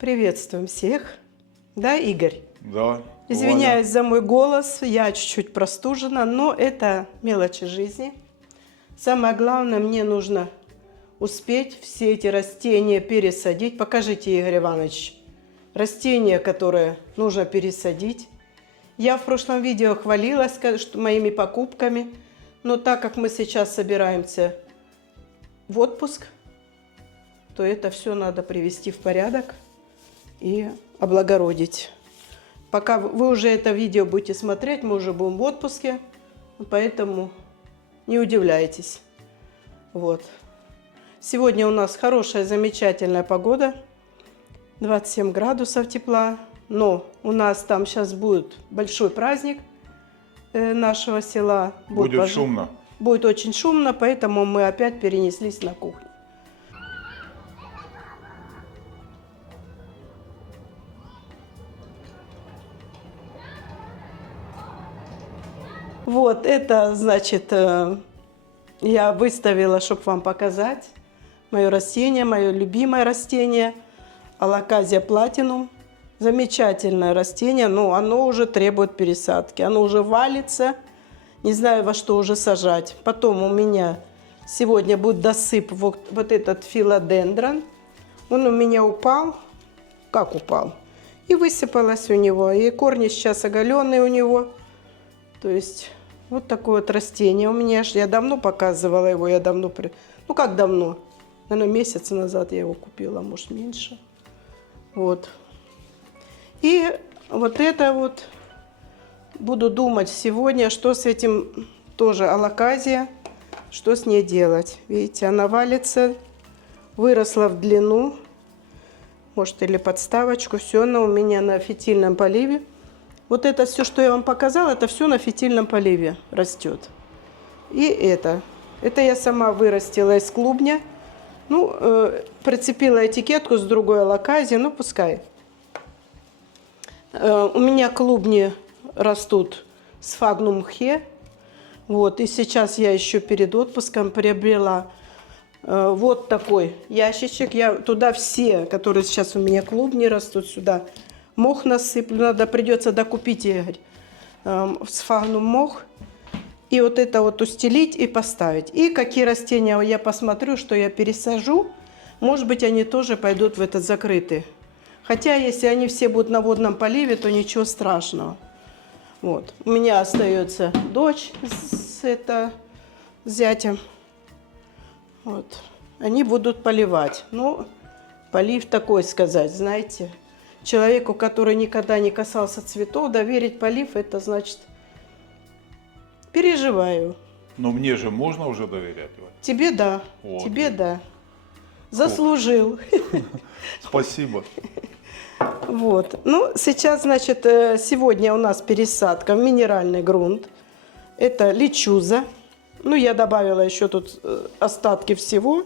Приветствуем всех. Да, Игорь? Да. Извиняюсь за мой голос, я чуть-чуть простужена, но это мелочи жизни. Самое главное, мне нужно успеть все эти растения пересадить. Покажите, Игорь Иванович, растения, которые нужно пересадить. Я в прошлом видео хвалилась моими покупками, но так как мы сейчас собираемся в отпуск, то это все надо привести в порядок и облагородить. Пока вы уже это видео будете смотреть, мы уже будем в отпуске, поэтому не удивляйтесь. Вот. Сегодня у нас хорошая, замечательная погода, 27 градусов тепла, но у нас там сейчас будет большой праздник нашего села. Будет шумно. Будет очень шумно, поэтому мы опять перенеслись на кухню. Вот, это, значит, я выставила, чтобы вам показать мое растение, мое любимое растение, Алоказия платинум. Замечательное растение, но оно уже требует пересадки. Оно уже валится, не знаю, во что уже сажать. Потом у меня сегодня будет досып вот этот филодендрон. Он у меня упал, как упал, и высыпалось у него. И корни сейчас оголенные у него. То есть вот такое вот растение у меня. Я давно показывала его, ну как давно? Наверное, месяц назад я его купила, может меньше. Вот. И вот это вот буду думать сегодня, что с этим тоже алоказия, что с ней делать. Видите, она валится, выросла в длину, может или подставочку, все она у меня на фитильном поливе. Вот это все, что я вам показала, это все на фитильном поливе растет. И это я сама вырастила из клубня. Ну, прицепила этикетку с другой алоказии, ну пускай. У меня клубни растут сфагнум хе. Вот, и сейчас я еще перед отпуском приобрела вот такой ящичек. Я туда все, которые сейчас у меня клубни растут, сюда мох насыплю. Придется докупить, Игорь, сфагнум мох. И вот это вот устелить и поставить. И какие растения я посмотрю, что я пересажу. Может быть, они тоже пойдут в этот закрытый. Хотя, если они все будут на водном поливе, то ничего страшного. Вот. У меня остается дочь с зятем. Вот. Они будут поливать. Ну, полив такой сказать, знаете. Человеку, который никогда не касался цветов, доверить полив, это значит, переживаю. Но мне же можно уже доверять. Тебе да, Вот. тебе да. Заслужил. Спасибо. Вот. Ну, сейчас, значит, сегодня у нас пересадка в минеральный грунт. Это лечуза. Ну, я добавила еще тут остатки всего.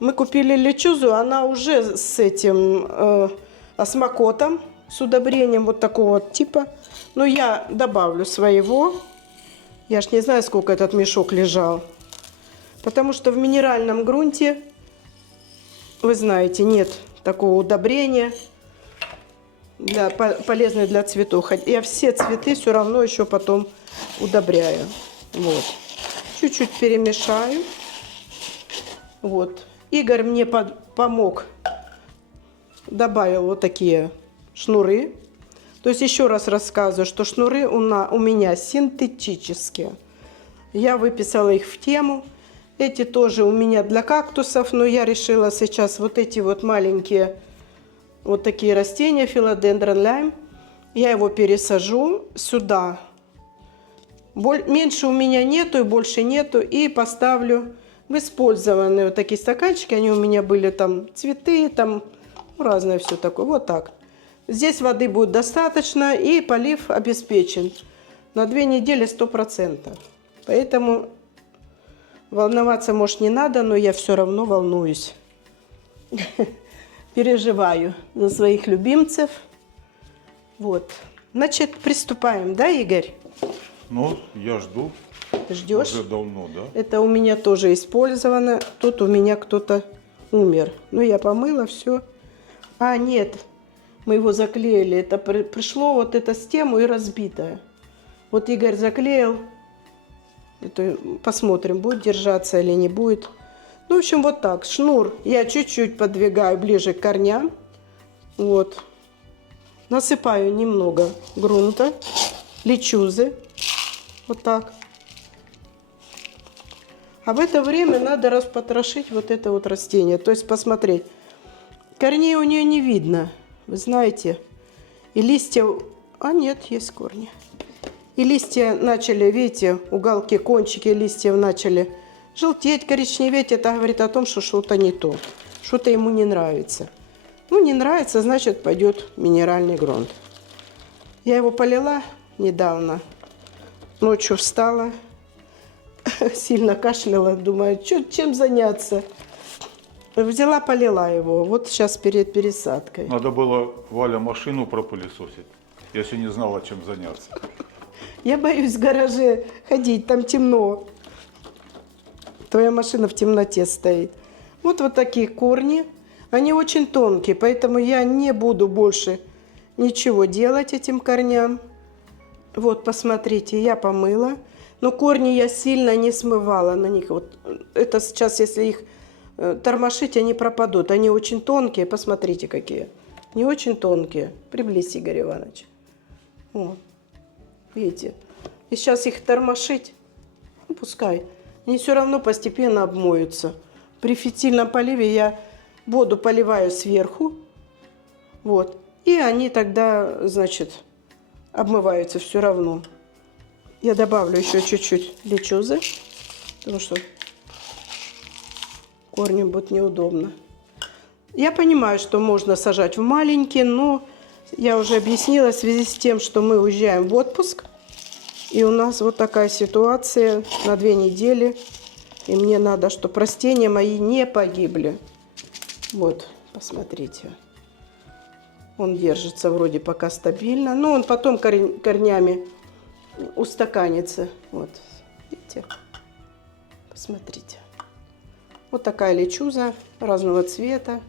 Мы купили лечузу, она уже с этим осмокотом, с удобрением вот такого вот типа. Но я добавлю своего. Я ж не знаю, сколько этот мешок лежал. Потому что в минеральном грунте, вы знаете, нет такого удобрения. Полезный для цветов. Я все цветы все равно еще потом удобряю. Вот. Чуть-чуть перемешаю. Вот. Игорь мне помог. Добавил вот такие шнуры. То есть еще раз рассказываю, что шнуры у меня синтетические. Я выписала их в тему. Эти тоже у меня для кактусов, но я решила сейчас вот эти вот маленькие вот такие растения, филодендрон лайм, я его пересажу сюда. Меньше у меня нету и больше нету. И поставлю в использованные вот такие стаканчики. Они у меня были там цветы, там разное все такое. Вот так. Здесь воды будет достаточно и полив обеспечен. На 2 недели 100%. Поэтому волноваться, может, не надо, но я все равно волнуюсь. Переживаю за своих любимцев. Вот. Значит, приступаем, да, Игорь? Ну, я жду. Ждешь? Уже давно, да? Это у меня тоже использовано. Тут у меня кто-то умер. Ну, я помыла все. А, нет, мы его заклеили. Это пришло вот это с тему и разбитое. Вот Игорь заклеил. Это посмотрим, будет держаться или не будет. Ну, в общем, вот так. Шнур я чуть-чуть подвигаю ближе к корням. Вот. Насыпаю немного грунта, лечузы. Вот так. А в это время надо распотрошить вот это вот растение. То есть посмотреть. Корней у нее не видно. Вы знаете. И листья... А нет, есть корни. И листья начали, видите, уголки, кончики листьев начали желтеть, коричневеть. Это говорит о том, что что-то не то. Что-то ему не нравится. Ну, не нравится, значит, пойдет минеральный грунт. Я его полила недавно. Ночью встала, сильно кашляла, думаю, чем заняться. Взяла, полила его. Вот сейчас перед пересадкой. Надо было, Валя, машину пропылесосить. Я еще не знала, чем заняться. Я боюсь в гараже ходить, там темно. Твоя машина в темноте стоит. Вот такие корни. Они очень тонкие, поэтому я не буду больше ничего делать этим корням. Вот, посмотрите, я помыла. Но корни я сильно не смывала на них. Вот это сейчас, если их тормошить, они пропадут. Они очень тонкие, посмотрите, какие. Не очень тонкие. Приблизь, Игорь Иванович. Вот. Видите? И сейчас их тормошить, ну, пускай. Они все равно постепенно обмоются. При фитильном поливе я воду поливаю сверху. Вот. И они тогда, значит, обмываются все равно. Я добавлю еще чуть-чуть лечузы, потому что корню будет неудобно. Я понимаю, что можно сажать в маленькие, но я уже объяснила в связи с тем, что мы уезжаем в отпуск. И у нас вот такая ситуация на 2 недели. И мне надо, чтобы растения мои не погибли. Вот, посмотрите. Он держится вроде пока стабильно. Но он потом корнями устаканится. Вот, видите? Посмотрите. Вот такая лечуза разного цвета.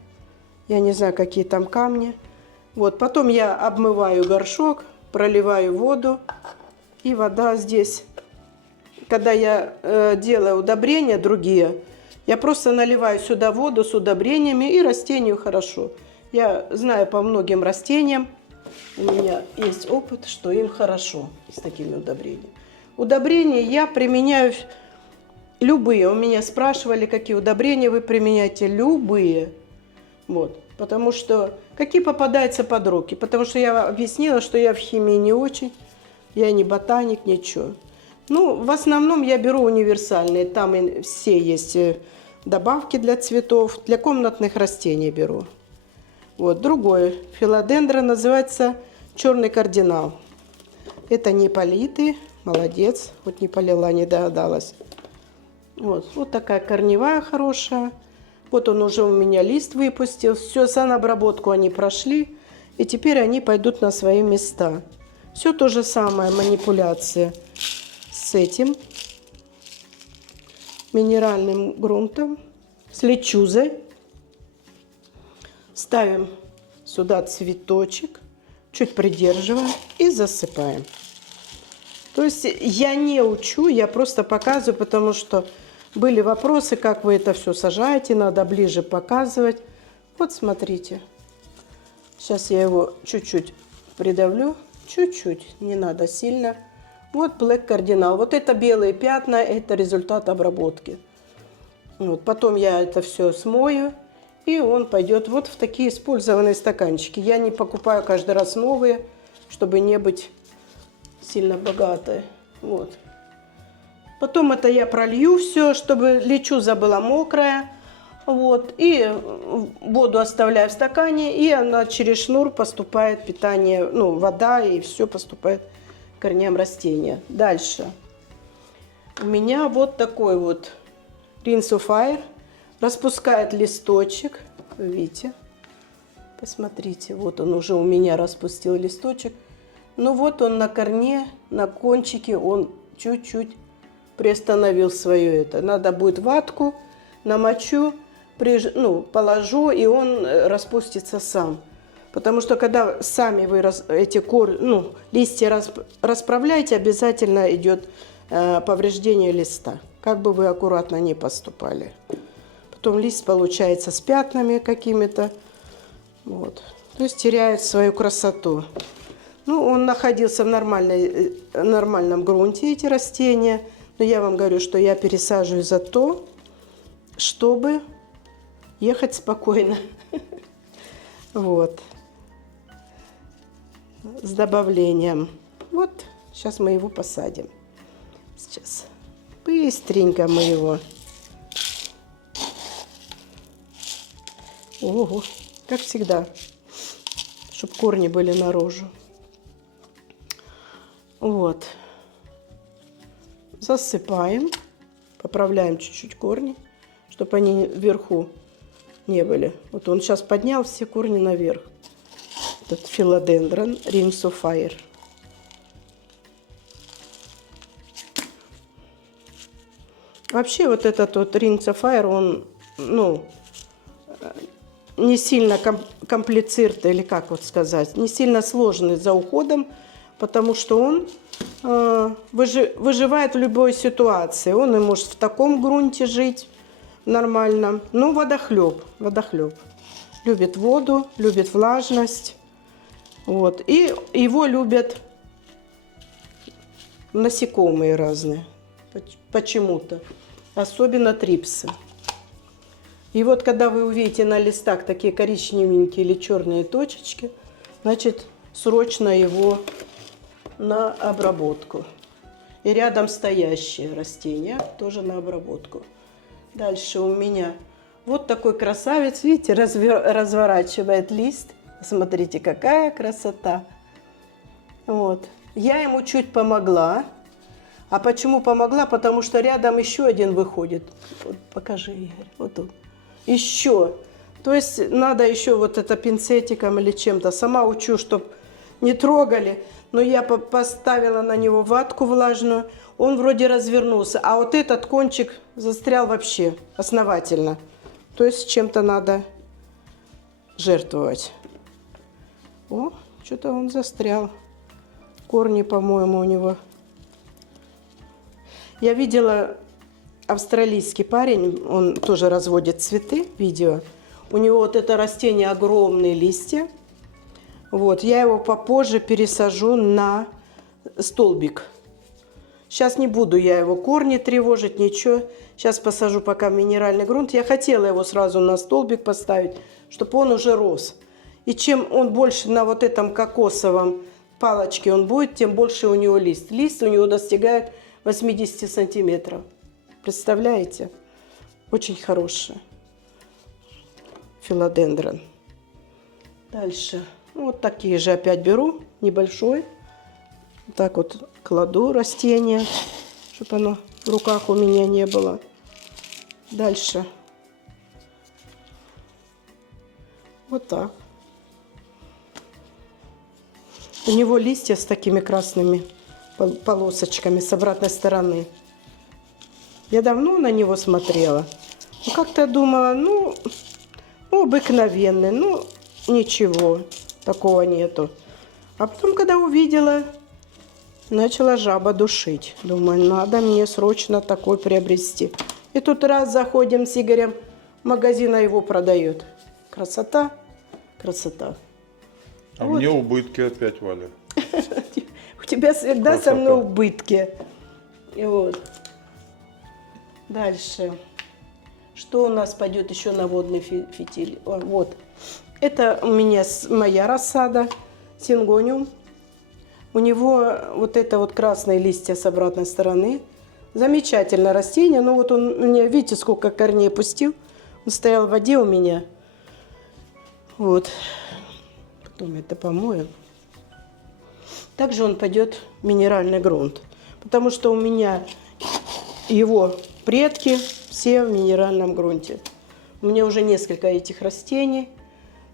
Я не знаю, какие там камни. Вот, потом я обмываю горшок, проливаю воду. И вода здесь. Когда я делаю удобрения другие, я просто наливаю сюда воду с удобрениями, и растению хорошо. Я знаю по многим растениям, у меня есть опыт, что им хорошо с такими удобрениями. Удобрения я применяю любые. У меня спрашивали, какие удобрения вы применяете. Любые. Вот. Потому что какие попадаются под руки. Потому что я объяснила, что я в химии не очень. Я не ботаник, ничего. Ну, в основном я беру универсальные. Там все есть добавки для цветов. Для комнатных растений беру. Вот, другой филодендрон называется черный кардинал. Это не политый. Молодец. Вот не полила, не догадалась. Вот такая корневая хорошая. Вот он уже у меня лист выпустил. Все, санобработку они прошли. И теперь они пойдут на свои места. Все то же самое, манипуляция с этим минеральным грунтом, с лечузой. Ставим сюда цветочек, чуть придерживаем и засыпаем. То есть я не учу, я просто показываю, потому что были вопросы, как вы это все сажаете, надо ближе показывать. Вот смотрите. Сейчас я его чуть-чуть придавлю. Чуть-чуть, не надо сильно. Вот Black Cardinal. Вот это белые пятна, это результат обработки. Вот, потом я это все смою, и он пойдет вот в такие использованные стаканчики. Я не покупаю каждый раз новые, чтобы не быть сильно богатой. Вот. Потом это я пролью все, чтобы лечуза была мокрая. Вот, и воду оставляю в стакане, и она через шнур поступает питание, ну, вода, и все поступает к корням растения. Дальше. У меня вот такой вот Rinse of Fire. Распускает листочек. Видите? Посмотрите, вот он уже у меня распустил листочек. Ну вот он на корне, на кончике, он чуть-чуть приостановил свое это. Надо будет ватку, намочу, положу, и он распустится сам. Потому что когда сами вы листья расправляете, обязательно идет повреждение листа. Как бы вы аккуратно ни поступали. Потом лист получается с пятнами какими-то. Вот. То есть теряет свою красоту. Ну, он находился в нормальном грунте, эти растения. Но я вам говорю, что я пересаживаю за то, чтобы ехать спокойно. Вот. С добавлением. Вот, сейчас мы его посадим. Сейчас. Быстренько мы его. Ого, как всегда. Чтобы корни были наружу. Вот. Засыпаем. Поправляем чуть-чуть корни, чтобы они вверху не были. Вот он сейчас поднял все корни наверх. Этот филодендрон Rings of Fire. Вообще вот этот вот Rings of Fire, он, не сильно комплицированный, или как вот сказать, не сильно сложный за уходом, потому что он выживает в любой ситуации. Он и может в таком грунте жить нормально. Ну, водохлеб. Любит воду, любит влажность. Вот. И его любят насекомые разные. Почему-то. Особенно трипсы. И вот когда вы увидите на листах такие коричневенькие или черные точечки, значит, срочно его на обработку. И рядом стоящие растения тоже на обработку. Дальше у меня вот такой красавец, видите, разворачивает лист. Смотрите, какая красота. Вот. Я ему чуть помогла. А почему помогла? Потому что рядом еще один выходит. Вот, покажи, Игорь. Вот он. Еще. То есть надо еще вот это пинцетиком или чем-то. Сама учу, чтобы не трогали. Но я поставила на него ватку влажную. Он вроде развернулся. А вот этот кончик застрял вообще основательно. То есть чем-то надо жертвовать. О, что-то он застрял. Корни, по-моему, у него. Я видела австралийский парень, он тоже разводит цветы, видео. У него вот это растение огромные листья. Вот, я его попозже пересажу на столбик. Сейчас не буду я его корни тревожить, ничего. Сейчас посажу пока в минеральный грунт. Я хотела его сразу на столбик поставить, чтобы он уже рос. И чем он больше на вот этом кокосовом палочке он будет, тем больше у него лист. Лист у него достигает 80 сантиметров. Представляете? Очень хороший филодендрон. Дальше. Вот такие же опять беру. Небольшой. Так вот кладу растение, чтобы оно в руках у меня не было. Дальше. Вот так. У него листья с такими красными полосочками с обратной стороны. Я давно на него смотрела. Ну, как-то думала, ну, обыкновенный, ну, ничего такого нету. А потом, когда увидела, начала жаба душить. Думаю, надо мне срочно такой приобрести. И тут раз заходим с Игорем, магазина его продают. Красота, красота. А вот. мне убытки опять, Валя. У тебя всегда Красота. со мной убытки. И вот. Дальше. Что у нас пойдет еще на водный фитиль? О, вот. Это у меня моя рассада. Сингониум. У него вот это вот красные листья с обратной стороны. Замечательное растение. Ну вот он у меня, видите, сколько корней пустил. Он стоял в воде у меня. Вот. Потом это помою. Также он пойдет в минеральный грунт. Потому что у меня его предки все в минеральном грунте. У меня уже несколько этих растений.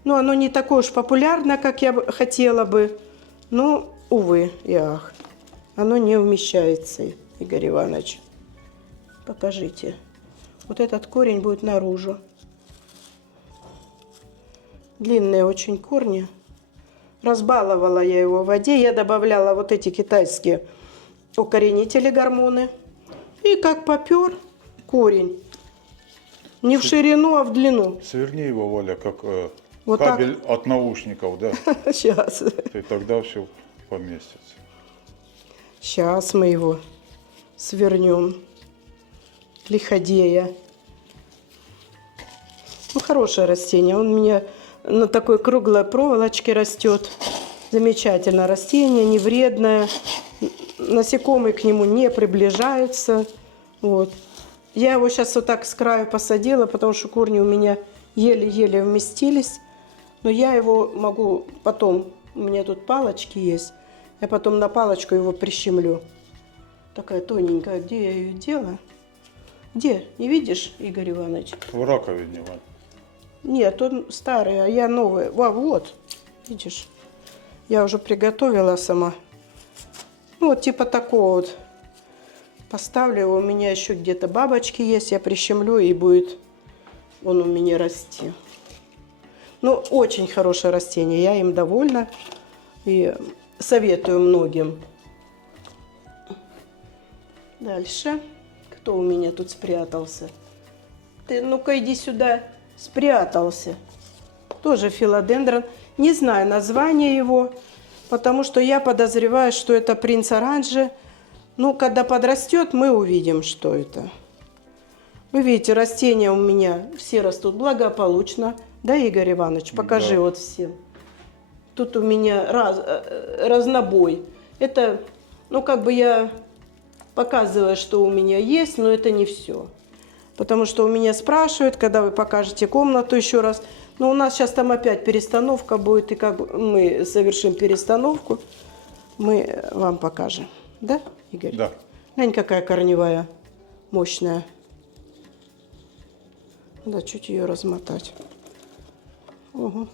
Ну, оно не такое уж популярное, как я хотела бы. Но, увы и ах. Оно не умещается, Игорь Иванович. Покажите. Вот этот корень будет наружу. Длинные очень корни. Разбаловала я его в воде. Я добавляла вот эти китайские укоренители, гормоны. И как попер корень. Не в ширину, а в длину. Сверни его, Валя, как Вот кабель от наушников, да? Сейчас. И тогда все поместится. Сейчас мы его свернем. Лиходея. Ну, хорошее растение. Он у меня на такой круглой проволочке растет. Замечательное растение, не вредное. Насекомые к нему не приближаются. Вот. Я его сейчас вот так с краю посадила, потому что корни у меня еле-еле вместились. Но я его могу потом, у меня тут палочки есть, я потом на палочку его прищемлю. Такая тоненькая. Где я ее делаю? Где? Не видишь, Игорь Иванович? В раковине, Валя. Нет, он старый, а я новый. Вот, видишь? Я уже приготовила сама. Ну, вот типа такого вот. Поставлю его, у меня еще где-то бабочки есть, я прищемлю, и будет он у меня расти. Ну, очень хорошее растение, я им довольна и советую многим. Дальше. Кто у меня тут спрятался? Ты, ну-ка, иди сюда. Спрятался. Тоже филодендрон. Не знаю название его, потому что я подозреваю, что это принц оранжи. Ну, когда подрастет, мы увидим, что это. Вы видите, растения у меня все растут благополучно. Да, Игорь Иванович, покажи Да. вот всем. Тут у меня разнобой. Это, ну, как бы я показываю, что у меня есть, но это не все. Потому что у меня спрашивают, когда вы покажете комнату еще раз. Но у нас сейчас там опять перестановка будет, и как мы совершим перестановку, мы вам покажем. Да, Игорь? Да. Глянь, какая корневая, мощная. Надо чуть ее размотать. Угу.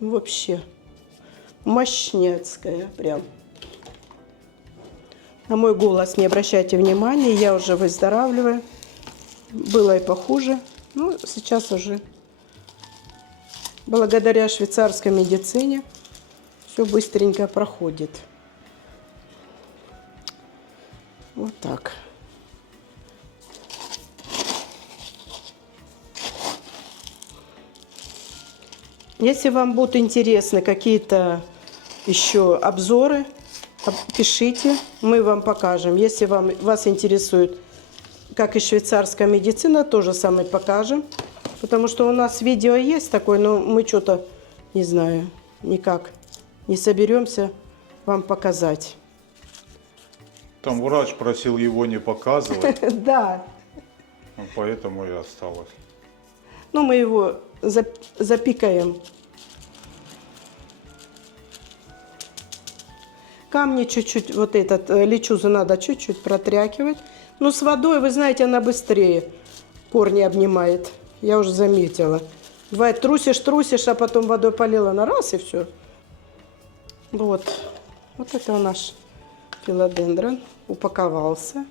Вообще мощняцкая прям. На мой голос не обращайте внимания, я уже выздоравливаю. Было и похуже, но сейчас уже благодаря швейцарской медицине все быстренько проходит. Вот так. Если вам будут интересны какие-то еще обзоры, пишите, мы вам покажем. Если вас интересует, как и швейцарская медицина, тоже самое покажем. Потому что у нас видео есть такое, но мы что-то, не знаю, никак не соберемся вам показать. Там врач просил его не показывать, Да, поэтому и осталось. но мы его запикаем. Камни чуть-чуть, вот этот лечузу надо чуть-чуть протряхивать. Но с водой, вы знаете, она быстрее корни обнимает. Я уже заметила. Бывает, трусишь, а потом водой полила на раз и все. Вот. Вот это наш филодендрон. Упаковался.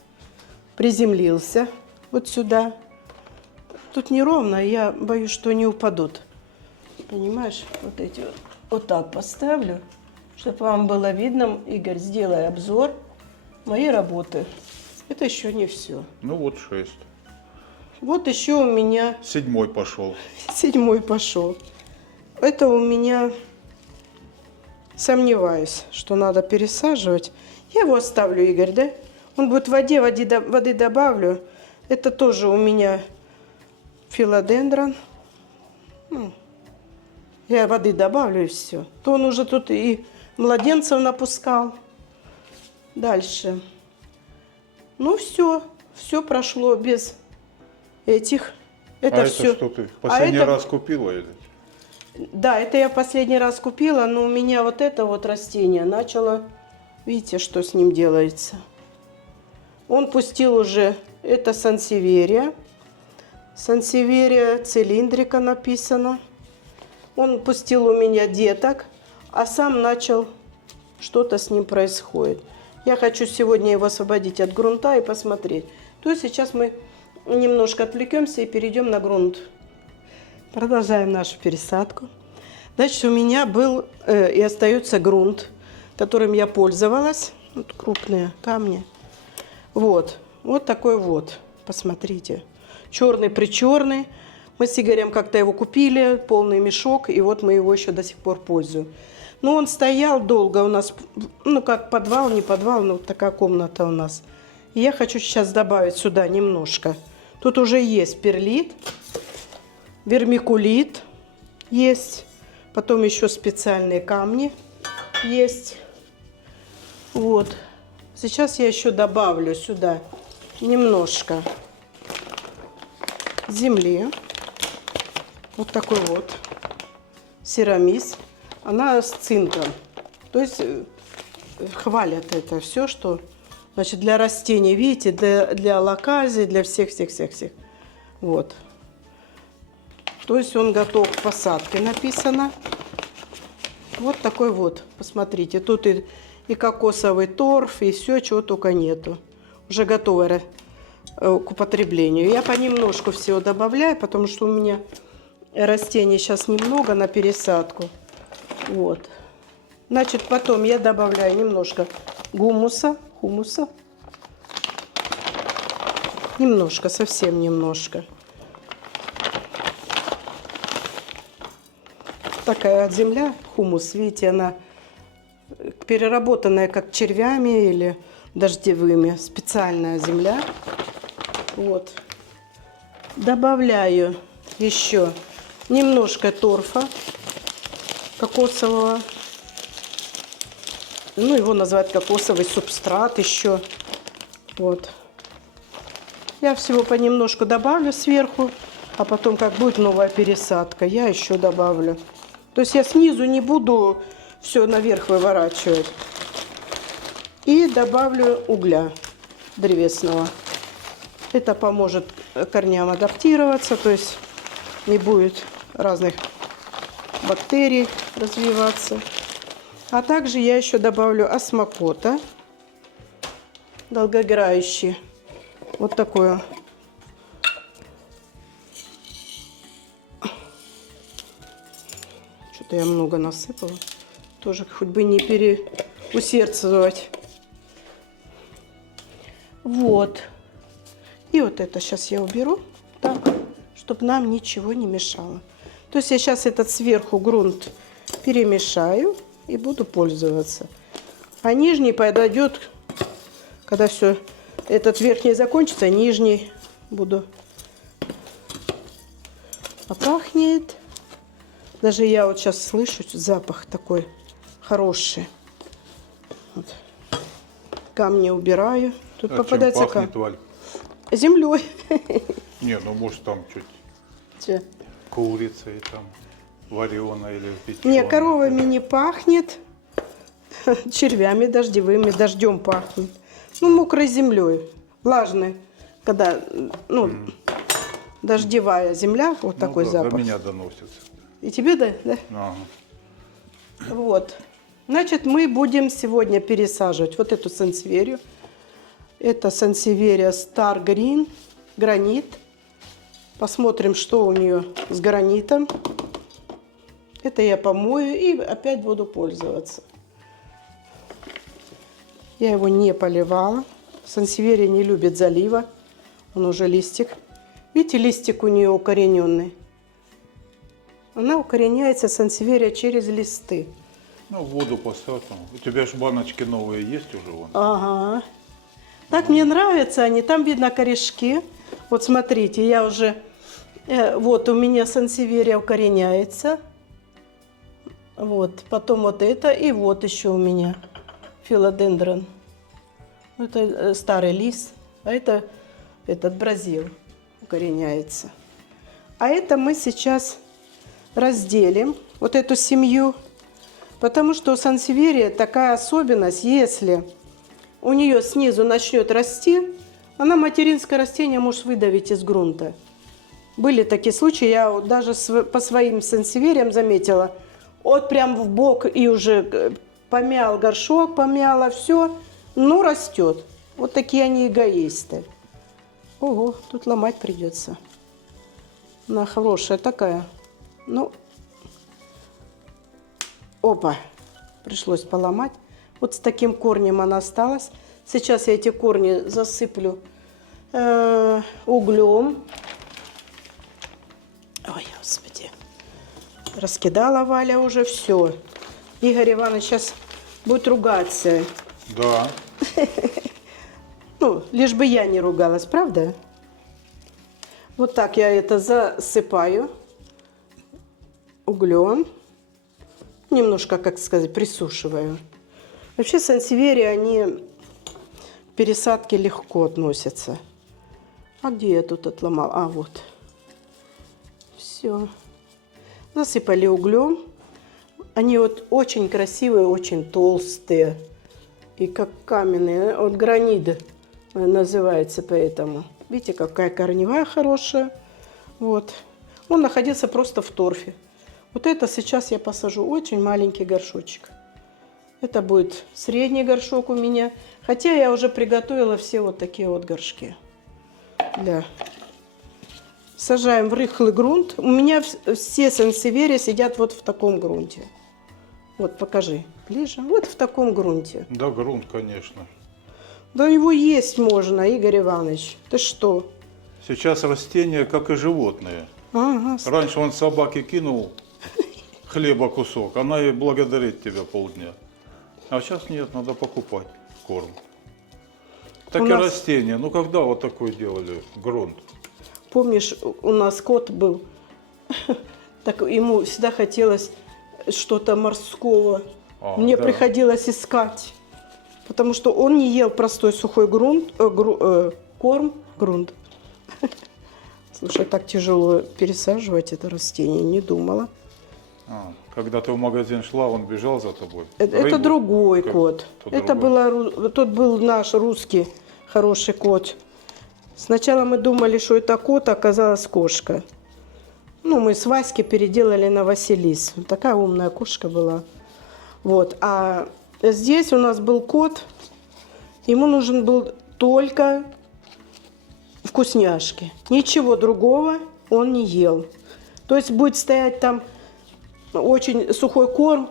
Приземлился вот сюда. Тут неровно, я боюсь, что не упадут. Понимаешь? Вот эти вот. Вот так поставлю, чтобы вам было видно. Игорь, сделай обзор моей работы. Это еще не все. Ну вот 6. Вот еще у меня 7 пошел. 7 пошел. Это у меня, сомневаюсь, что надо пересаживать. Я его оставлю, Игорь, да? Он будет в воде, воды добавлю. Это тоже у меня филодендрон. Я воды добавлю и все. То он уже тут и младенцев напускал. Дальше. Ну все прошло без этих. Это все. Это что ты последний это- раз купила или? Да, это я последний раз купила, но у меня вот это вот растение начало, видите, что с ним делается. Он пустил уже, это сансеверия. Сансеверия цилиндрика написано. Он пустил у меня деток, а сам начал, что-то с ним происходит. Я хочу сегодня его освободить от грунта и посмотреть. То есть сейчас мы немножко отвлекемся и перейдем на грунт. Продолжаем нашу пересадку. Значит, у меня был и остается грунт, которым я пользовалась. Вот крупные камни. Вот такой вот. Посмотрите. Черный-причерный. Мы с Игорем как-то его купили, полный мешок, и вот мы его еще до сих пор пользуем. Но он стоял долго у нас, ну как подвал, не подвал, но вот такая комната у нас. И я хочу сейчас добавить сюда немножко. Тут уже есть перлит, вермикулит есть, потом еще специальные камни есть. Вот. Сейчас я еще добавлю сюда немножко земли. Вот такой вот Ceramys. Она с цинком. То есть хвалят это все, что значит для растений, видите, для локазии, для всех. Вот. То есть он готов к посадке, написано. Вот такой вот, посмотрите. Тут и кокосовый торф, и все, чего только нету. Уже готовое к употреблению. Я понемножку всего добавляю, потому что у меня растений сейчас немного на пересадку. Вот. Значит, потом я добавляю немножко хумуса. Немножко, совсем немножко. Такая земля, хумус, видите, она переработанная как червями или дождевыми. Специальная земля. Вот. Добавляю еще немножко торфа кокосового. Ну, его называют кокосовый субстрат еще. Вот. Я всего понемножку добавлю сверху, а потом, как будет новая пересадка, я еще добавлю. То есть я снизу не буду все наверх выворачивать. И добавлю угля древесного. Это поможет корням адаптироваться, то есть не будет разных бактерий развиваться. А также я еще добавлю осмокота долгоиграющий. Вот такое. Что-то я много насыпала. Тоже хоть бы не переусердствовать. Вот. И вот это сейчас я уберу так, чтобы нам ничего не мешало. То есть я сейчас этот сверху грунт перемешаю и буду пользоваться. А нижний подойдет, когда все, этот верхний закончится, нижний буду. А пахнет. Даже я вот сейчас слышу запах такой хороший. Вот. Камни убираю. Тут попадается чем пахнет, Валь? Землей. Не, ну может там чуть курицей там вареной или печеной. Не, коровами не пахнет. Червями дождевыми, дождем пахнет. Ну, мокрой землей. Влажной. Когда, ну, дождевая земля, вот Ну такой да, запах. до меня доносится. И тебе, да? Да? Ага. Вот. Значит, мы будем сегодня пересаживать вот эту сансеверию. Это сансеверия Star Green, гранит. Посмотрим, что у нее с гранитом. Это я помою и опять буду пользоваться. Я его не поливала. Сансеверия не любит залива. Он уже листик. Видите, листик у нее укорененный. Она укореняется, сансеверия, через листы. Ну, воду поставь. У тебя же баночки новые есть уже вон. Ага. Так мне нравятся они. Там видно корешки. Вот смотрите, я уже... вот у меня сансеверия укореняется. Вот. Потом вот это. И вот еще у меня филодендрон. Это старый лист. А это этот бразил укореняется. А это мы сейчас разделим. Вот эту семью. Потому что у сансеверии такая особенность, если у нее снизу начнет расти, она материнское растение может выдавить из грунта. Были такие случаи, я вот даже по своим сансевериям заметила, вот прям в бок и уже помял горшок, помяла все, но растет. Вот такие они эгоисты. Ого, тут ломать придется. Она хорошая такая, Ну, опа, пришлось поломать. Вот с таким корнем она осталась. Сейчас я эти корни засыплю углем. Ой, господи. Раскидала Валя уже все. Игорь Иванович сейчас будет ругаться. Да. Ну, лишь бы я не ругалась, правда? Вот так я это засыпаю углем. Немножко, как сказать, присушиваю. Вообще сансевери, они к пересадке легко относятся. А где я тут отломала? А, вот. Все. Засыпали углем. Они вот очень красивые, очень толстые. И как каменные. Вот гранит называется поэтому. Видите, какая корневая хорошая. Вот. Он находился просто в торфе. Вот это сейчас я посажу очень маленький горшочек. Это будет средний горшок у меня. Хотя я уже приготовила все вот такие вот горшки. Сажаем в рыхлый грунт. У меня все сансевери сидят вот в таком грунте. Вот, покажи ближе. Вот в таком грунте. Да, грунт, конечно. Да его есть можно, Игорь Иванович. Ты что? Сейчас растения, как и животные. Ага. Раньше он собаке кинул хлеба кусок, она и благодарит тебя полдня. А сейчас нет, надо покупать корм. Так У и нас- растения. Ну когда вот такой делали грунт? Помнишь, у нас кот был, так ему всегда хотелось что-то морского. Мне да. приходилось искать, потому что он не ел простой сухой корм, грунт. Слушай, так тяжело пересаживать это растение, не думала. Когда ты в магазин шла, он бежал за тобой? Это Рыбу? другой Как? кот. Тот Это другой. тот был наш русский хороший кот. Сначала мы думали, что это кот, а оказалась кошка. Ну, мы с Васьки переделали на Василис. Такая умная кошка была. Вот. А здесь у нас был кот. Ему нужен был только вкусняшки. Ничего другого он не ел. То есть будет стоять там очень сухой корм,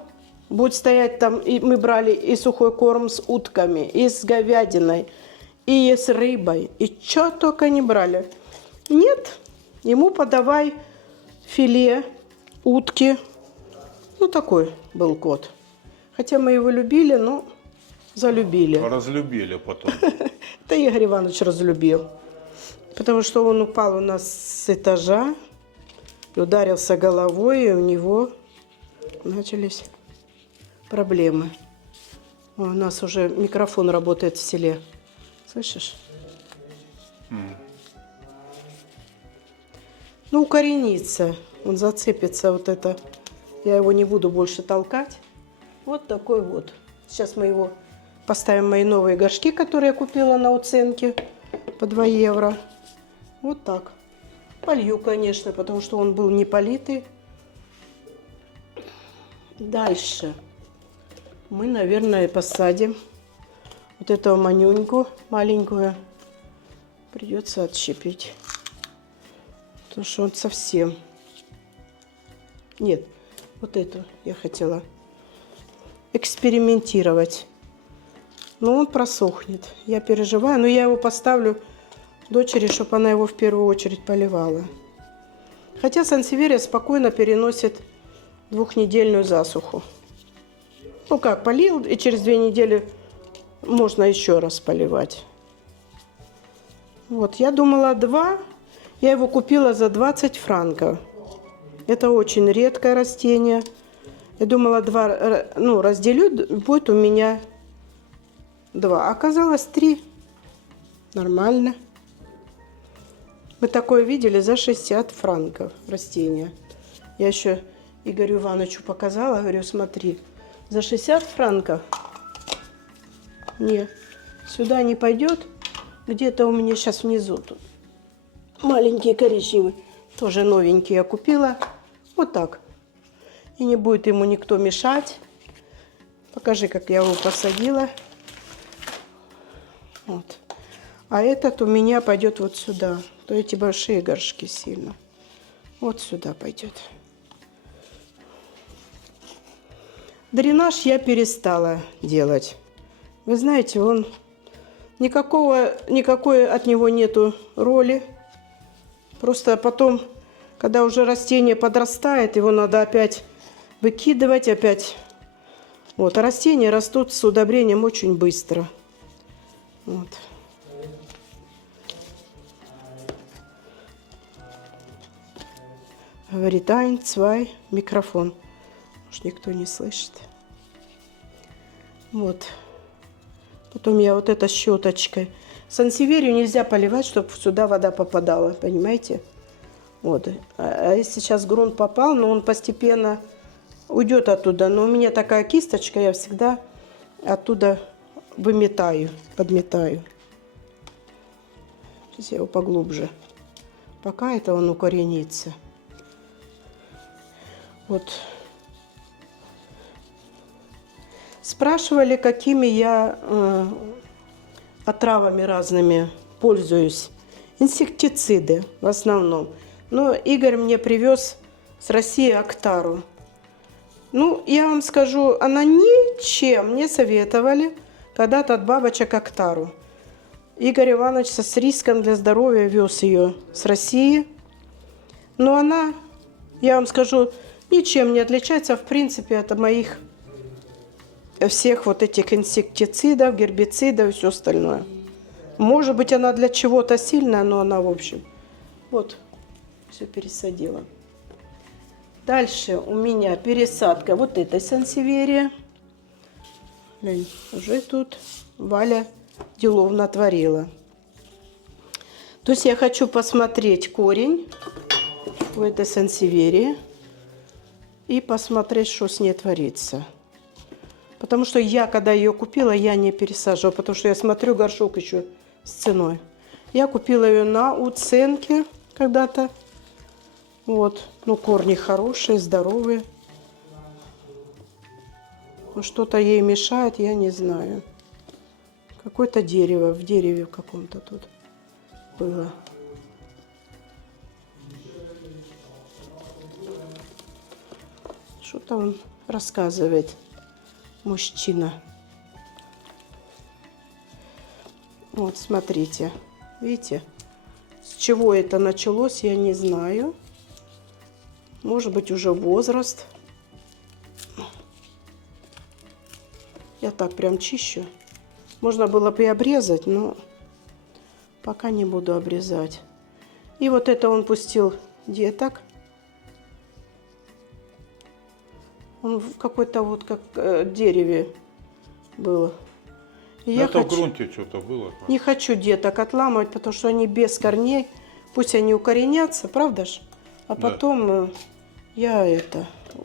будет стоять там, и мы брали и сухой корм с утками, и с говядиной, и с рыбой, и что только не брали. Нет, ему подавай филе, утки. Ну, такой был кот. Хотя мы его любили, но залюбили. Разлюбили потом. Это Игорь Иванович разлюбил. Потому что он упал у нас с этажа, и ударился головой, и у него начались проблемы. О, у нас уже микрофон работает в селе. Слышишь? Ну, укоренится. Он зацепится вот это. Я его не буду больше толкать. Вот такой вот. Сейчас мы его поставим в мои новые горшки, которые я купила на уценке по 2 евро. Вот так. Полью, конечно, потому что он был не политый. Дальше мы, наверное, посадим вот этого манюньку маленькую. Придется отщепить. Потому что он совсем... Нет, вот эту я хотела экспериментировать. Но он просохнет. Я переживаю, но я его поставлю дочери, чтобы она его в первую очередь поливала. Хотя сансеверия спокойно переносит 2-недельную засуху. Ну как, полил, и через 2 недели можно еще раз поливать. Вот, я думала 2, я его купила за 20 франков. Это очень редкое растение. Я думала 2, ну, разделю, будет у меня 2. Оказалось 3. Нормально. Мы такое видели за 60 франков растение. Я еще Игорю Ивановичу показала, говорю, смотри, за 60 франков не, сюда не пойдет. Где-то у меня сейчас внизу тут маленький коричневый, тоже новенький я купила. Вот так. И не будет ему никто мешать. Покажи, как я его посадила. Вот. А этот у меня пойдет вот сюда. То эти большие горшки сильно. Вот сюда пойдет. Дренаж я перестала делать. Вы знаете, он никакой от него нету роли. Просто потом, когда уже растение подрастает, его надо опять выкидывать, опять. Вот, а растения растут с удобрением очень быстро. Вот. Говорит, ein, zwei, микрофон. Уж никто не слышит. Вот. Потом я вот этой щеточкой. Сансеверию нельзя поливать, чтобы сюда вода попадала, понимаете? Вот. А если сейчас грунт попал, но он постепенно уйдет оттуда. Но у меня такая кисточка, я всегда оттуда выметаю, подметаю. Сейчас я его поглубже. Пока это он укоренится. Вот. Спрашивали, какими я отравами разными пользуюсь. Инсектициды в основном. Но Игорь мне привез с России Актару. Ну, я вам скажу, она ничем не советовали когда-то от бабочек Актару. Игорь Иванович с риском для здоровья вез ее с России. Но она, я вам скажу, ничем не отличается, в принципе, от моих всех вот этих инсектицидов, гербицидов и все остальное. Может быть, она для чего-то сильная, но она, в общем, вот, все пересадила. Дальше у меня пересадка вот этой сансеверии. Уже тут Валя делов натворила. То есть я хочу посмотреть корень в этой сансеверии и посмотреть, что с ней творится. Потому что я, когда ее купила, я не пересаживала, потому что я смотрю горшок еще с ценой. Я купила ее на уценке когда-то. Вот. Ну, корни хорошие, здоровые. Но что-то ей мешает, я не знаю. Какое-то дерево, в дереве каком-то тут было. Что-то он рассказывает. Мужчина. Вот, смотрите. Видите? С чего это началось, я не знаю. Может быть, уже возраст. Я так прям чищу. Можно было бы и обрезать, но пока не буду обрезать. И вот это он пустил деток. Он в какой-то вот как дереве был. И я это в грунте что-то было. Не хочу деток отламывать, потому что они без корней. Пусть они укоренятся, правда ж? А потом я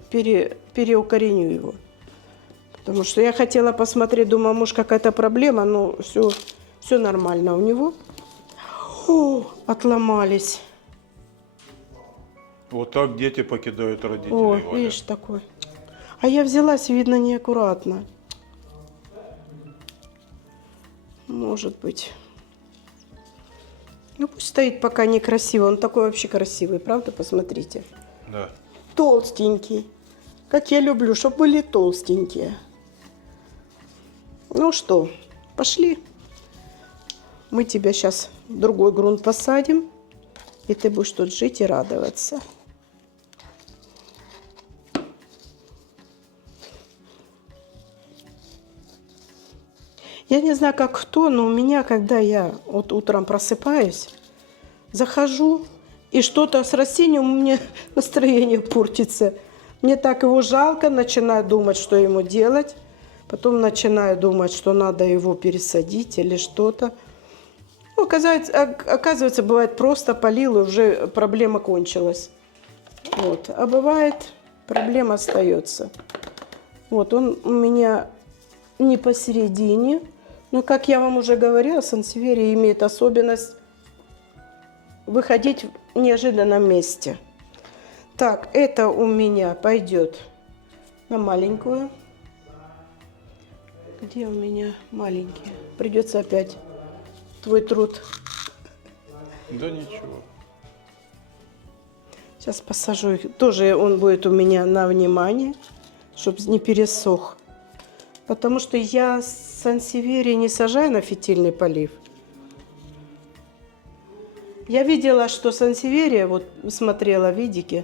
переукореню его. Потому что я хотела посмотреть, думаю, может какая-то проблема, но все нормально у него. О, отломались. Вот так дети покидают родителей. О, Валя. видишь, такой. А я взялась, видно, неаккуратно. Может быть. Ну, пусть стоит пока некрасиво. Он такой вообще красивый, правда? Посмотрите. Да. Толстенький. Как я люблю, чтобы были толстенькие. Ну что, пошли. Мы тебя сейчас в другой грунт посадим. И ты будешь тут жить и радоваться. Я не знаю, как кто, но у меня, когда я вот утром просыпаюсь, захожу, и что-то с растением у меня настроение портится. Мне так его жалко, начинаю думать, что ему делать. Потом начинаю думать, что надо его пересадить или что-то. Ну, оказывается, бывает, просто полил, и уже проблема кончилась. Вот. А бывает, проблема остается. Вот, он у меня не посередине. Но, как я вам уже говорила, сансеверия имеет особенность выходить в неожиданном месте. Так, это у меня пойдет на маленькую. Где у меня маленькие? Придется опять твой труд. Да ничего. Сейчас посажу их. Тоже он будет у меня на внимание. чтобы не пересох. Потому что я сансевири не сажаю на фитильный полив. Я видела, что сансевири, вот смотрела видео,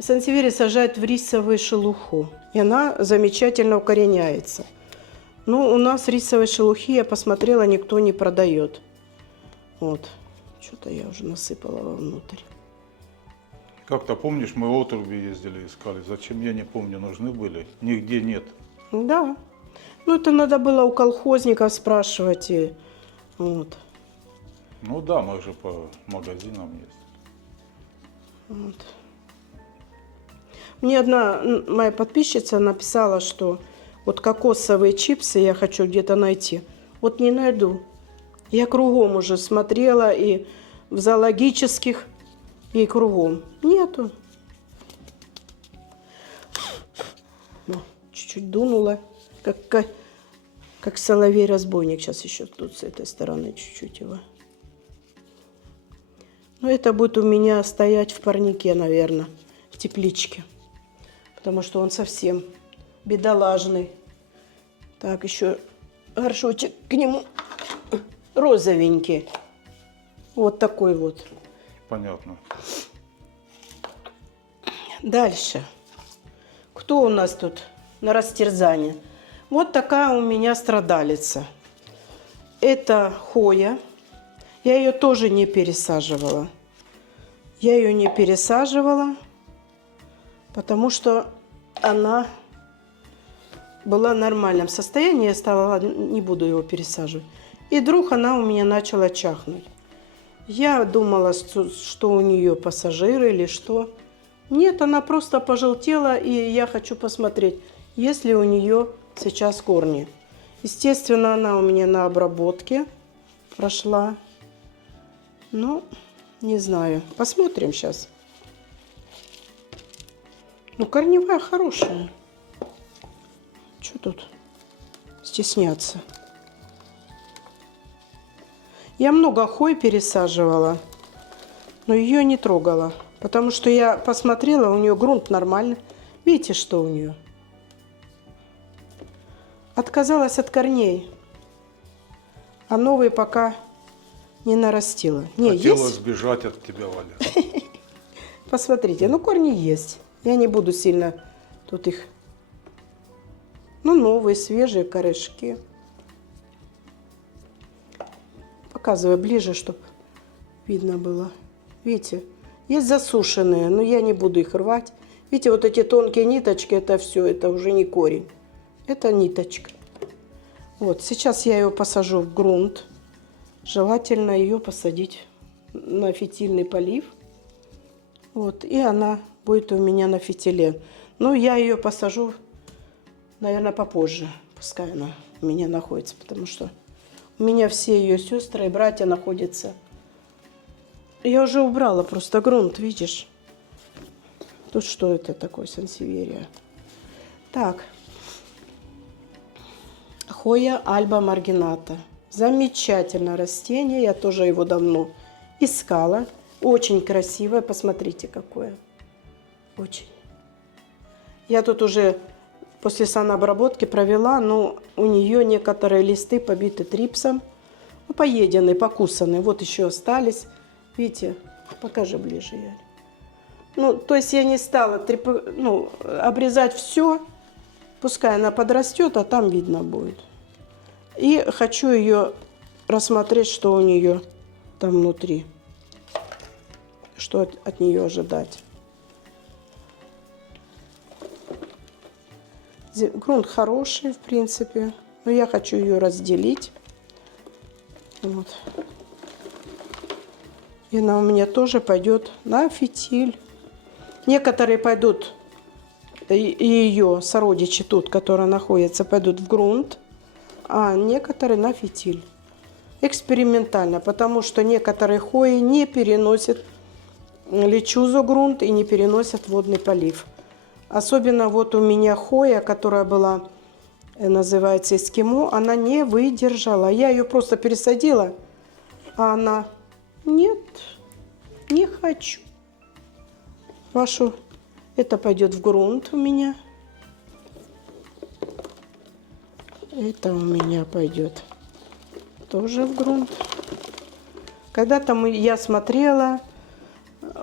сансевири сажают в рисовую шелуху. И она замечательно укореняется. Но у нас рисовой шелухи, я посмотрела, никто не продает. Вот. Что-то я уже насыпала вовнутрь. Как-то помнишь, мы отруби ездили, искали. Зачем, я не помню, нужны были. Нигде нет. Да. Ну, это надо было у колхозников спрашивать. И, вот. Ну да, мы же по магазинам есть. Вот. Мне одна моя подписчица написала, что вот кокосовые чипсы я хочу где-то найти. Вот не найду. Я кругом уже смотрела и в зоологических, и кругом. Нету. Ну, чуть-чуть дунула, как соловей-разбойник. Сейчас еще тут с этой стороны чуть-чуть его. Но это будет у меня стоять в парнике, наверное, в тепличке. Потому что он совсем бедолажный. Так, еще горшочек к нему розовенький. Вот такой вот. Понятно. Дальше. Кто у нас тут на растерзание? Вот такая у меня страдалица. Это хоя. Я ее тоже не пересаживала. Я ее не пересаживала, потому что она была в нормальном состоянии. Я стала, ладно, не буду его пересаживать. И вдруг она у меня начала чахнуть. Я думала, что у нее пассажиры или что. Нет, она просто пожелтела, и я хочу посмотреть, есть ли у нее сейчас корни. Естественно, она у меня на обработке прошла. Ну, не знаю. Посмотрим сейчас. Ну, корневая хорошая. Что тут стесняться? Я много хой пересаживала, но ее не трогала. Потому что я посмотрела, у нее грунт нормальный. Видите, что у нее? Отказалась от корней. А новые пока не нарастила. Не, Хотела есть. сбежать от тебя, Валя. Посмотрите, ну корни есть. Я не буду сильно тут их... Ну, новые, свежие корешки. Показываю ближе, чтобы видно было. Видите, есть засушенные, но я не буду их рвать. Видите, вот эти тонкие ниточки, это все, это уже не корень. Это ниточка. Вот, сейчас я ее посажу в грунт. Желательно ее посадить на фитильный полив. Вот, и она будет у меня на фитиле. Но я ее посажу, наверное, попозже. Пускай она у меня находится, потому что у меня все ее сестры и братья находятся. Я уже убрала просто грунт, видишь? Тут что это такое, сансеверия? Так. Хоя альба маргината. Замечательное растение. Я тоже его давно искала. Очень красивое. Посмотрите, какое. Очень. Я тут уже после санобработки провела, но у нее некоторые листы побиты трипсом. Ну, поеденные, покусанные. Вот еще остались. Видите? Покажи ближе, Яля. Ну, то есть я не стала обрезать все. Пускай она подрастет, а там видно будет. И хочу ее рассмотреть, что у нее там внутри. Что от нее ожидать. Грунт хороший, в принципе. Но я хочу ее разделить. Вот. И она у меня тоже пойдет на фитиль. Некоторые пойдут, и ее сородичи тут, которая находится, пойдут в грунт, а некоторые на фитиль. Экспериментально, потому что некоторые хои не переносят лечузу грунт и не переносят водный полив. Особенно вот у меня хоя, которая была, называется эскимо, она не выдержала. Я ее просто пересадила, а она: нет, не хочу вашу Это пойдет в грунт у меня. Это у меня пойдет тоже в грунт. Когда-то я смотрела,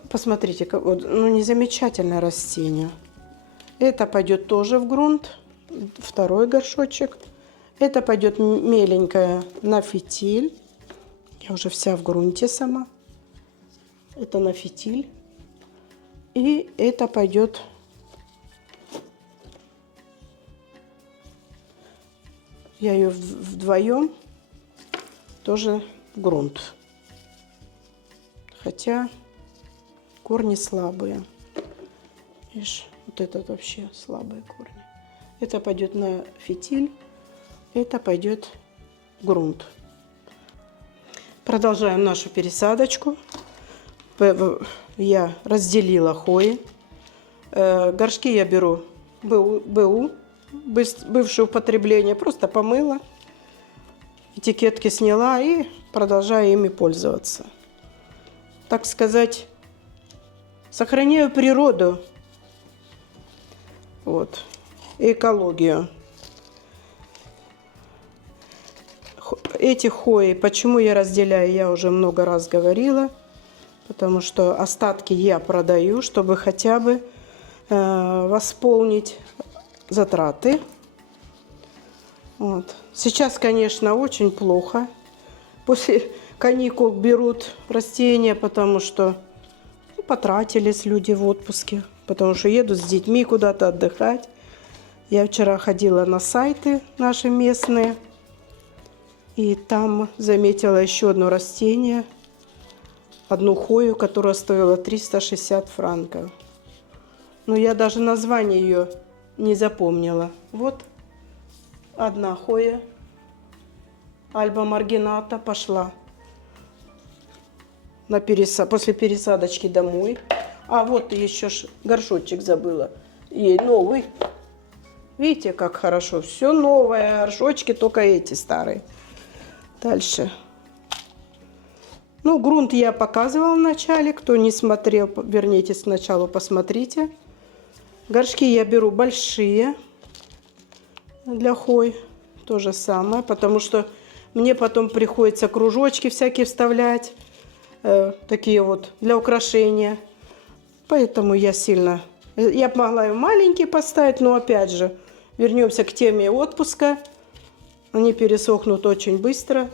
посмотрите, вот, ну, незамечательное растение. Это пойдет тоже в грунт, второй горшочек. Это пойдет меленькое на фитиль. Я уже вся в грунте сама. Это на фитиль. И это пойдет я ее вдвоем тоже в грунт. Хотя корни слабые. Видишь, вот этот вообще слабые корни. Это пойдет на фитиль. Это пойдет в грунт. Продолжаем нашу пересадочку. Я разделила хвои. Горшки я беру БУ, бывшее употребление, просто помыла, этикетки сняла и продолжаю ими пользоваться. Так сказать, сохраняю природу, вот, и экологию. Эти хвои, почему я разделяю, я уже много раз говорила, потому что остатки я продаю, чтобы хотя бы восполнить затраты. Вот. Сейчас, конечно, очень плохо. После каникул берут растения, потому что потратились люди в отпуске, потому что едут с детьми куда-то отдыхать. Я вчера ходила на сайты наши местные, и там заметила еще одно растение, одну хвою, которая стоила 360 франков. Но я даже название ее не запомнила. Вот одна хвоя, Альба маргината, пошла на после пересадочки домой. А вот еще горшочек забыла. Ей новый. Видите, как хорошо. Все новое, горшочки только эти старые. Дальше. Ну, грунт я показывала в начале. Кто не смотрел, вернитесь к началу, посмотрите. Горшки я беру большие для хвой. То же самое, потому что мне потом приходится кружочки всякие вставлять. Такие вот для украшения. Поэтому я сильно... Я могла и маленькие поставить, но опять же, вернемся к теме отпуска. Они пересохнут очень быстро.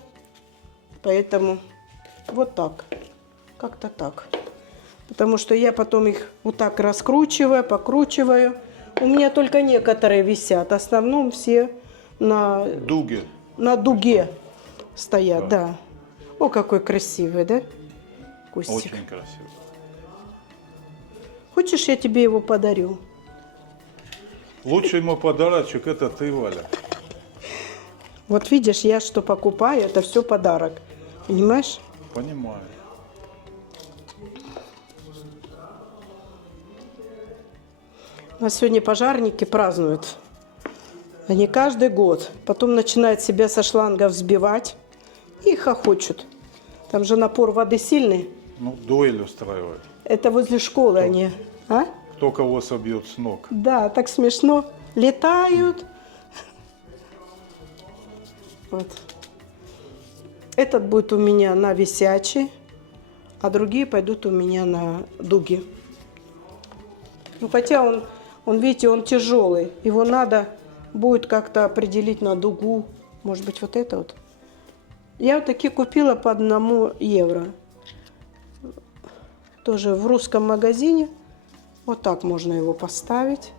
Поэтому вот так. Как-то так. Потому что я потом их вот так раскручиваю, покручиваю. У меня только некоторые висят. В основном все на дуге стоят, да. О, какой красивый, да? Кустик. Очень красиво. Хочешь, я тебе его подарю? Лучший мой подарочек — это ты, Валя. Вот видишь, я что покупаю, это все подарок. Понимаешь? Понимаю. У нас сегодня пожарники празднуют. Они каждый год. Потом начинают себя со шлангов взбивать и хохочут. Там же напор воды сильный. Ну, дуэль устраивать. Это возле школы они. А? Кто кого собьет с ног. Да, так смешно. Летают. Вот. Этот будет у меня на висячий, а другие пойдут у меня на дуги. Ну, хотя он, видите, он тяжелый. Его надо будет как-то определить на дугу. Может быть, вот это вот. Я вот такие купила по 1 евро. Тоже в русском магазине. Вот так можно его поставить.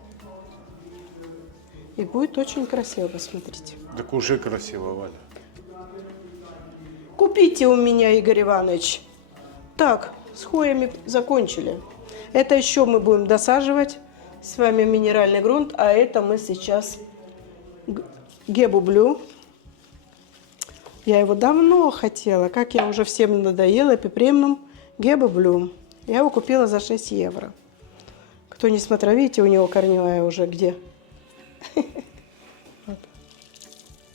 И будет очень красиво, посмотрите. Так уже красиво, Валя. Купите у меня, Игорь Иванович. Так, с хвоями закончили. Это еще мы будем досаживать. С вами минеральный грунт. А это мы сейчас гебублю. Я его давно хотела. Как я уже всем надоела, пепремном гебублю. Я его купила за 6 евро. Кто не смотрел, видите, у него корневая уже где.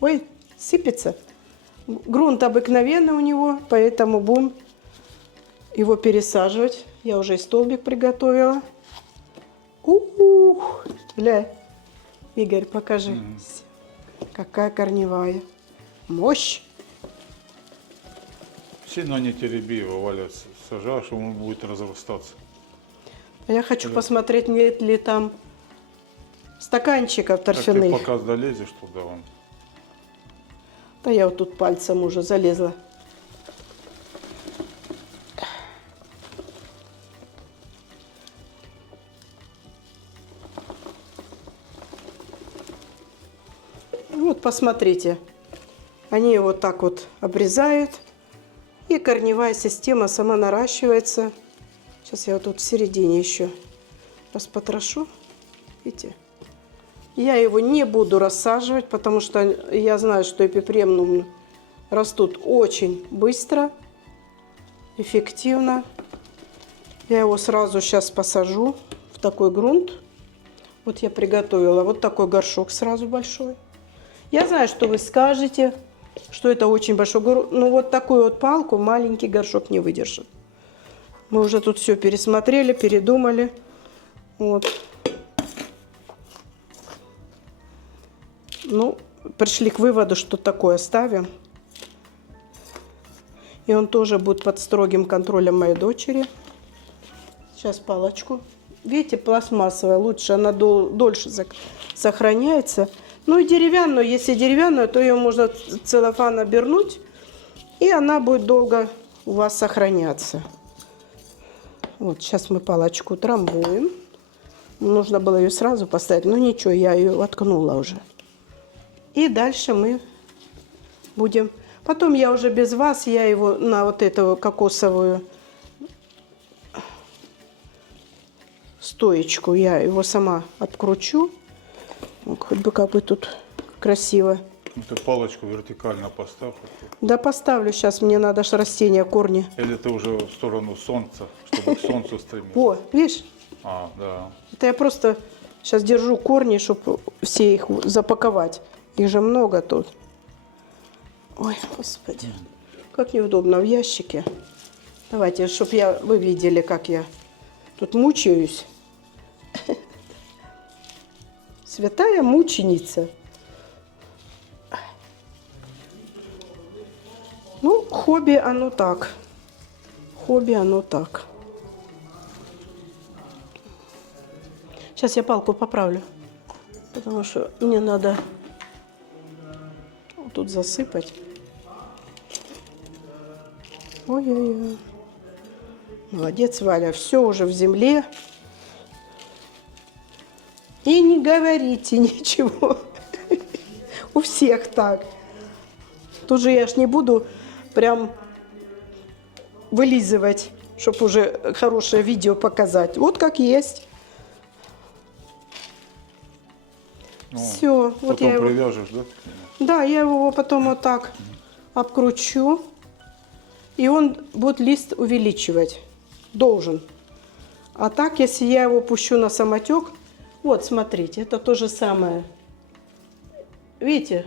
Ой, сыпется. Грунт обыкновенный у него, поэтому будем его пересаживать. Я уже и столбик приготовила. Ух, гля. Игорь, покажи. Какая корневая. Мощь. Сильно не тереби его, Валя, сажаешь, он будет разрастаться. Я хочу посмотреть, нет ли там стаканчиков Так ты торфяных. пока долезешь туда, он. Да я вот тут пальцем уже залезла. Вот посмотрите, они вот так вот обрезают, и корневая система сама наращивается. Сейчас я вот тут в середине еще распотрошу, видите. Я его не буду рассаживать, потому что я знаю, что эпипремнум растут очень быстро, эффективно. Я его сразу сейчас посажу в такой грунт. Вот я приготовила вот такой горшок сразу большой. Я знаю, что вы скажете, что это очень большой горшок. Но вот такую вот палку маленький горшок не выдержит. Мы уже тут все пересмотрели, передумали. Вот. Ну, пришли к выводу, что такое ставим. И он тоже будет под строгим контролем моей дочери. Сейчас палочку. Видите, пластмассовая, лучше, она дольше сохраняется. Ну и деревянную, если деревянную, то ее можно в целлофан обернуть, и она будет долго у вас сохраняться. Вот, сейчас мы палочку утрамбуем. Нужно было ее сразу поставить, но ничего, я ее воткнула уже. И дальше мы будем... Потом я уже без вас, я его на вот эту кокосовую стоечку, я его сама обкручу. Хоть бы как бы тут красиво. Ну, ты палочку вертикально поставь. Да поставлю сейчас, мне надо ж растения, корни. Или ты уже в сторону солнца, чтобы к солнцу стремиться. О, видишь? А, да. Это я просто сейчас держу корни, чтобы все их запаковать. Их же много тут. Ой, господи, как неудобно в ящике. Давайте, чтобы вы видели, как я тут мучаюсь. Святая мученица. Ну, хобби оно так. Хобби оно так. Сейчас я палку поправлю. Потому что мне надо вот тут засыпать. Ой-ой-ой. Молодец, Валя. Все уже в земле. И не говорите ничего. У всех так. Тут же я ж не буду прям вылизывать, чтобы уже хорошее видео показать. Вот как есть. Ну, Все. Вот потом я его... привяжешь, да? Да, я его потом вот так обкручу. И он будет лист увеличивать. Должен. А так, если я его пущу на самотек, вот, смотрите, это то же самое. Видите,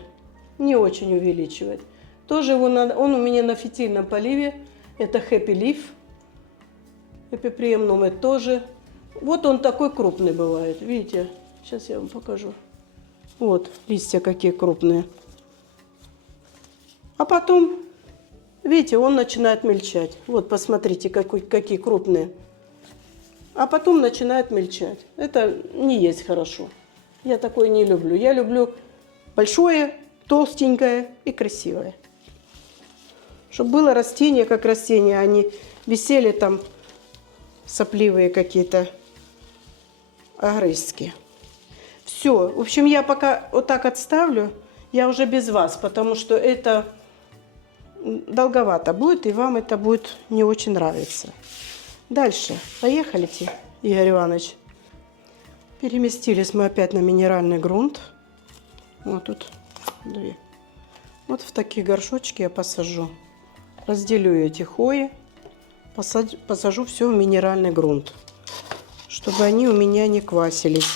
не очень увеличивать. Тоже его надо, он у меня на фитильном поливе. Это Happy Leaf. Эпипремнум это тоже. Вот он такой крупный бывает, видите. Сейчас я вам покажу. Вот, листья какие крупные. А потом, видите, он начинает мельчать. Вот, посмотрите, какие крупные. А потом начинает мельчать. Это не есть хорошо. Я такое не люблю. Я люблю большое, толстенькое и красивое. Чтобы было растение как растение, а не висели там сопливые какие-то огрызки. Все. В общем, я пока вот так отставлю. Я уже без вас, потому что это долговато будет, и вам это будет не очень нравиться. Дальше. Поехали, Игорь Иванович. Переместились мы опять на минеральный грунт. Вот тут две. Вот в такие горшочки я посажу. Разделю эти хои. Посажу все в минеральный грунт. Чтобы они у меня не квасились.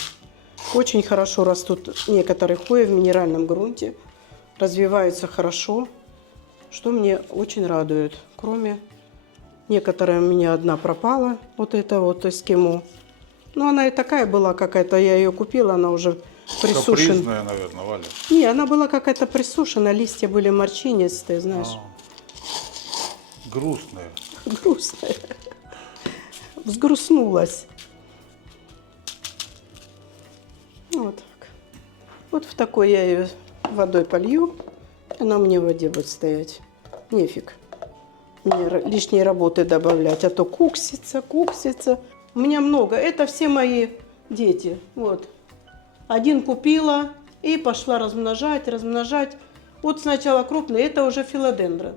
Очень хорошо растут некоторые хои в минеральном грунте. Развиваются хорошо. Что мне очень радует. Кроме... Некоторые у меня одна пропала. Вот это вот эскимо. Ну, она и такая была какая-то, я ее купила, она уже присушена. Капризная, наверное, Валя. Не, она была какая-то присушена, листья были морщинистые, знаешь. Грустная. Грустная. Взгрустнулась. Вот так. Вот в такой я ее водой полью. Она мне в воде будет стоять. Нефиг мне лишней работы добавлять. А то куксится, куксится. У меня много. Это все мои дети. Вот. Один купила и пошла размножать, размножать. Вот сначала крупный, это уже филодендрон.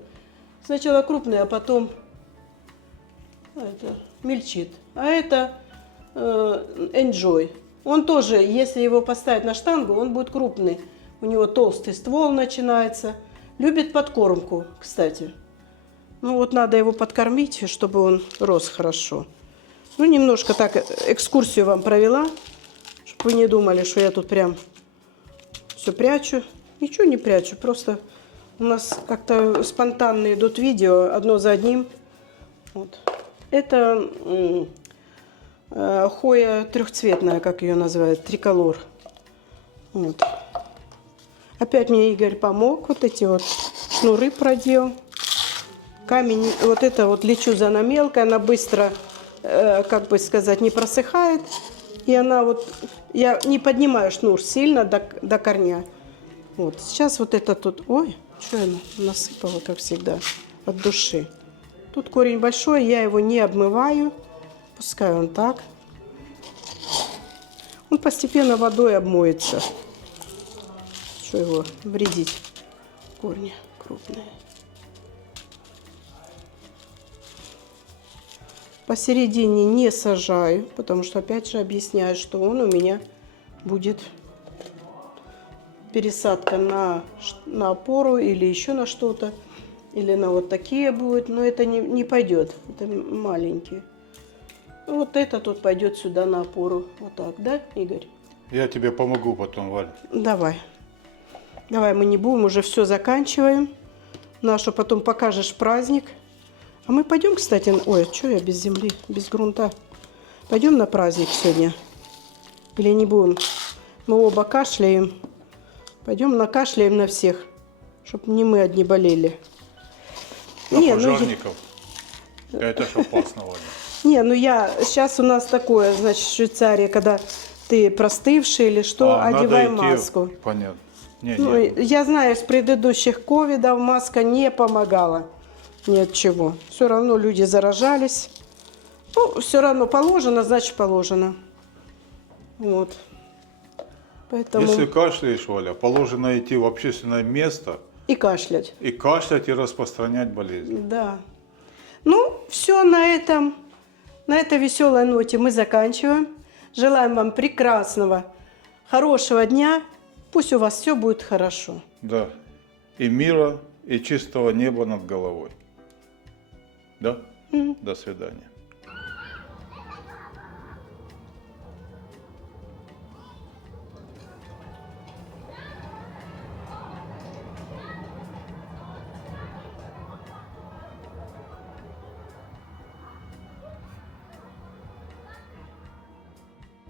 Сначала крупный, а потом это, мельчит. А это Enjoy. Он тоже, если его поставить на штангу, он будет крупный. У него толстый ствол начинается. Любит подкормку, кстати. Ну вот надо его подкормить, чтобы он рос хорошо. Ну немножко так экскурсию вам провела, чтобы вы не думали, что я тут прям все прячу. Ничего не прячу, просто у нас как-то спонтанно идут видео, одно за одним. Вот. Это хоя трехцветная, как ее называют, триколор. Вот. Опять мне Игорь помог, вот эти вот шнуры продел. Камень, вот это вот лечуза мелкая, она быстро, как бы сказать, не просыхает. И она вот, я не поднимаю шнур сильно до корня. Вот, сейчас вот это тут, ой, что я насыпала, как всегда, от души. Тут корень большой, я его не обмываю, пускай он так. Он постепенно водой обмоется. Что его вредить, корни крупные. Посередине не сажаю, потому что опять же объясняю, что он у меня будет пересадка на опору или еще на что-то. Или на вот такие будет, но это не пойдет, это маленькие. Вот это тут пойдет сюда на опору, вот так, да, Игорь? Я тебе помогу потом, Валь. Давай. Давай, мы не будем, уже все заканчиваем. Нашу потом покажешь праздник. А мы пойдем, кстати, ой, что я без земли, без грунта? Пойдем на праздник сегодня? Или не будем? Мы оба кашляем. Пойдем накашляем на всех, чтобы не мы одни болели. На Не, пожарников. Это ж опасно, Валя. Не, ну я, сейчас у нас такое, значит, в Швейцарии, когда ты простывший или что, одевай надо идти. маску. Понятно. Не, Ну, не. я знаю, с предыдущих ковидов маска не помогала ни от чего. Все равно люди заражались. Ну, все равно положено, значит положено. Вот. Поэтому... Если кашляешь, Валя, положено идти в общественное место И кашлять. и кашлять и распространять болезнь. Да. Ну, все на этой веселой ноте мы заканчиваем. Желаем вам прекрасного, хорошего дня. Пусть у вас все будет хорошо. Да. И мира, и чистого неба над головой. Да? До свидания.